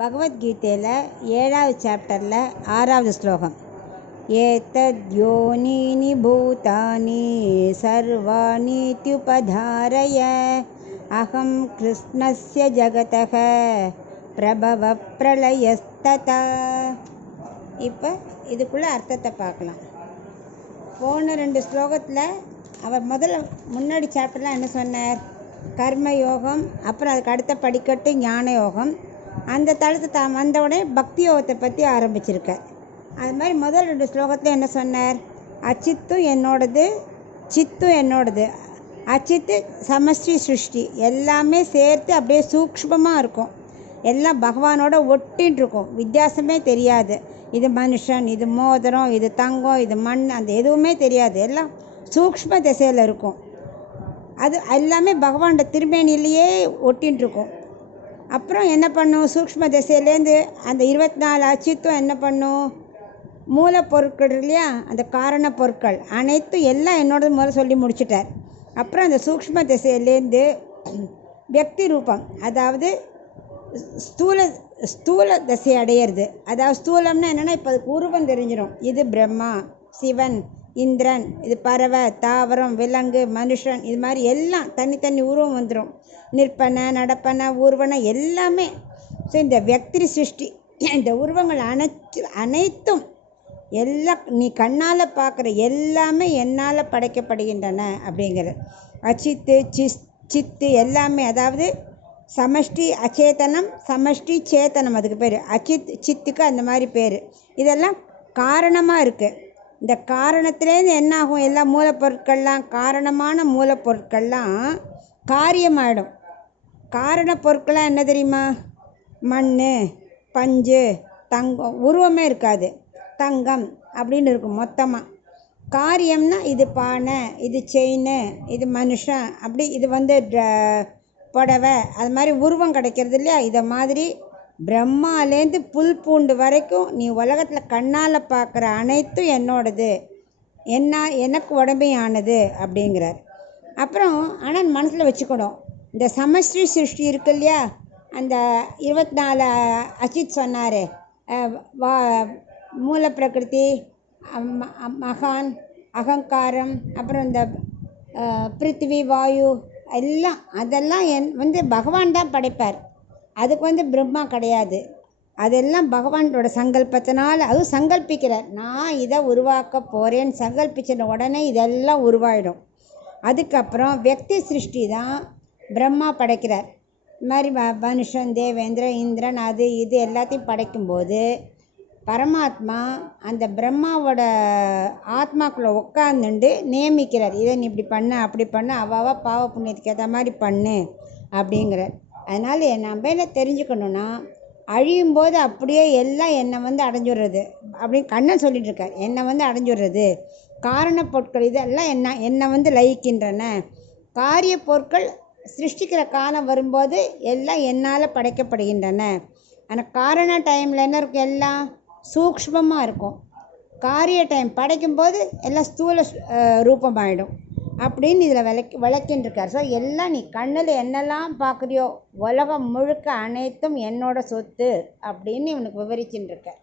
பகவத்கீதையில் 7வது சாப்டரில் 6வது ஸ்லோகம். ஏதத்யோனீனி பூதானி சர்வாணீத்யுபதாரய அகம் கிருஷ்ணஸ்ய ஜகதः பிரபவ பிரளயஸ்ததா. இப்போ இதுக்குள்ளே அர்த்தத்தை பார்க்கலாம். போன 2 ஸ்லோகத்தில் அவர் முன்னாடி சாப்டரில் என்ன சொன்னார்? கர்ம யோகம், அப்புறம் அதுக்கு அடுத்த படிக்கட்டு ஞான யோகம். அந்த தளத்தை வந்த உடனே பக்தி யோகத்தை பற்றி ஆரம்பிச்சிருக்கார். அது மாதிரி முதல் 2 ஸ்லோகத்தில் என்ன சொன்னார்? அச்சித்தும் என்னோடது, சித்தும் என்னோடது. அச்சித்து சமஷ்டி சிருஷ்டி எல்லாமே சேர்த்து அப்படியே சூக்ஷ்மமாக இருக்கும். எல்லாம் பகவானோட ஒட்டின்னு இருக்கும், வித்தியாசமே தெரியாது. இது மனுஷன், இது மோதிரம், இது தங்கம், இது மண், அந்த எதுவுமே தெரியாது. எல்லாம் சூக்ஷ்ம திசையில் இருக்கும். அது எல்லாமே பகவானோட திருமேனிலேயே ஒட்டின்னு இருக்கும். அப்புறம் என்ன பண்ணும்? சூக்ஷ்ம திசையிலேருந்து அந்த 24 அச்சித்தும் என்ன பண்ணும்? மூலப்பொருட்கள் இல்லையா, அந்த காரண பொருட்கள் அனைத்தும் எல்லாம் என்னோட முதல்ல சொல்லி முடிச்சிட்டார். அப்புறம் அந்த சூக்ஷ்ம திசையிலேருந்து வியக்தி ரூபம், அதாவது ஸ்தூல திசை அடையிறது. அதாவது ஸ்தூலம்னா என்னென்னா, இப்போ அதுக்கு உருவம் தெரிஞ்சிடும். இது பிரம்மா, சிவன், இந்திரன், இது பறவை, தாவரம், விலங்கு, மனுஷன், இது மாதிரி எல்லாம் தனித்தனி உருவம் வந்துடும். நிற்பன, நடப்பன, ஊர்வன எல்லாமே. ஸோ இந்த வியக்தி சிருஷ்டி, இந்த உருவங்கள் அனைத்தும் எல்லாம் நீ கண்ணால் பார்க்குற எல்லாமே என்னால் படைக்கப்படுகின்றன அப்படிங்கிறது. அச்சித்து சித்து எல்லாமே, அதாவது சமஷ்டி அச்சேதனம், சமஷ்டி சேத்தனம், அதுக்கு பேர் சித்துக்கு அந்த மாதிரி பேர். இதெல்லாம் காரணமாக இருக்குது. இந்த காரணத்துலேருந்து என்ன ஆகும்? எல்லா மூலப்பொருட்கள்லாம், காரணமான மூலப்பொருட்கள்லாம் காரியமாயிடும். காரண பொருட்கள்லாம் என்ன தெரியுமா? மண், பஞ்சு, தங்கம், உருவமே இருக்காது, தங்கம் அப்படின்னு இருக்கும் மொத்தமாக. காரியம்னா இது பானை, இது செயின், இது மனுஷன், அப்படி இது புடவை, அது மாதிரி உருவம் கிடைக்கிறது இல்லையா? இதை மாதிரி பிரம்மாலேருந்து புல் பூண்டு வரைக்கும் நீ உலகத்தில் கண்ணால் பார்க்குற அனைத்தும் என்னோடது, எனக்கு உடமையானது அப்படிங்கிறார். அப்புறம் ஆனால் மனசில் வச்சுக்கணும், இந்த சமஷ்டி சிருஷ்டி இருக்கு இல்லையா, அந்த 24 அச்சித் சொன்னார், மூல பிரகிருதி, மகான், அகங்காரம், அப்புறம் இந்த பிருத்திவி, வாயு எல்லாம், அதெல்லாம் பகவான் தான் படைப்பார். அதுக்கு பிரம்மா கிடையாது. அதெல்லாம் பகவானோட சங்கல்பத்தினால், அதுவும் சங்கல்பிக்கிறார். நான் இதை உருவாக்க போகிறேன்னு சங்கல்பிச்சின உடனே இதெல்லாம் உருவாயிடும். அதுக்கப்புறம் வியக்தி சிருஷ்டி தான் பிரம்மா படைக்கிறார். இது மாதிரி மனுஷன், தேவேந்திரன், இந்திரன், அது இது எல்லாத்தையும் படைக்கும்போது பரமாத்மா அந்த பிரம்மாவோட ஆத்மாக்குள்ளே உட்காந்துண்டு நியமிக்கிறார். இதை நீ இப்படி பண்ண, அப்படி பண்ண, அவாவா பாவ புண்ணியத்துக்கு ஏற்ற மாதிரி பண்ணு அப்படிங்கிறார். அதனால் நம்ம என்ன தெரிஞ்சுக்கணுன்னா, அழியும் போது அப்படியே எல்லாம் என்னை அடைஞ்சிடுறது அப்படின்னு கண்ணன் சொல்லிட்டு இருக்கார். என்னை அடைஞ்சிடுறது காரண பொருட்கள் இதெல்லாம் என்னை லயிக்கின்றன. காரிய பொருட்கள் சிருஷ்டிக்கிற காலம் வரும்போது எல்லாம் என்னால் படைக்கப்படுகின்றன. ஆனால் காரண டைமில் என்ன இருக்கும்? எல்லாம் சூக்ஷ்மமாக இருக்கும். காரிய டைம் படைக்கும்போது எல்லாம் ஸ்தூல ரூபமாயிடும் அப்படின்னு இதில் விளக்கின்னு இருக்கார். ஸோ எல்லாம் நீ கண்ணில் என்னெல்லாம் பார்க்குறியோ உலகம் முழுக்க அனைத்தும் என்னோட சொத்து அப்படின்னு இவனுக்கு விவரிச்சுட்டு இருக்கார்.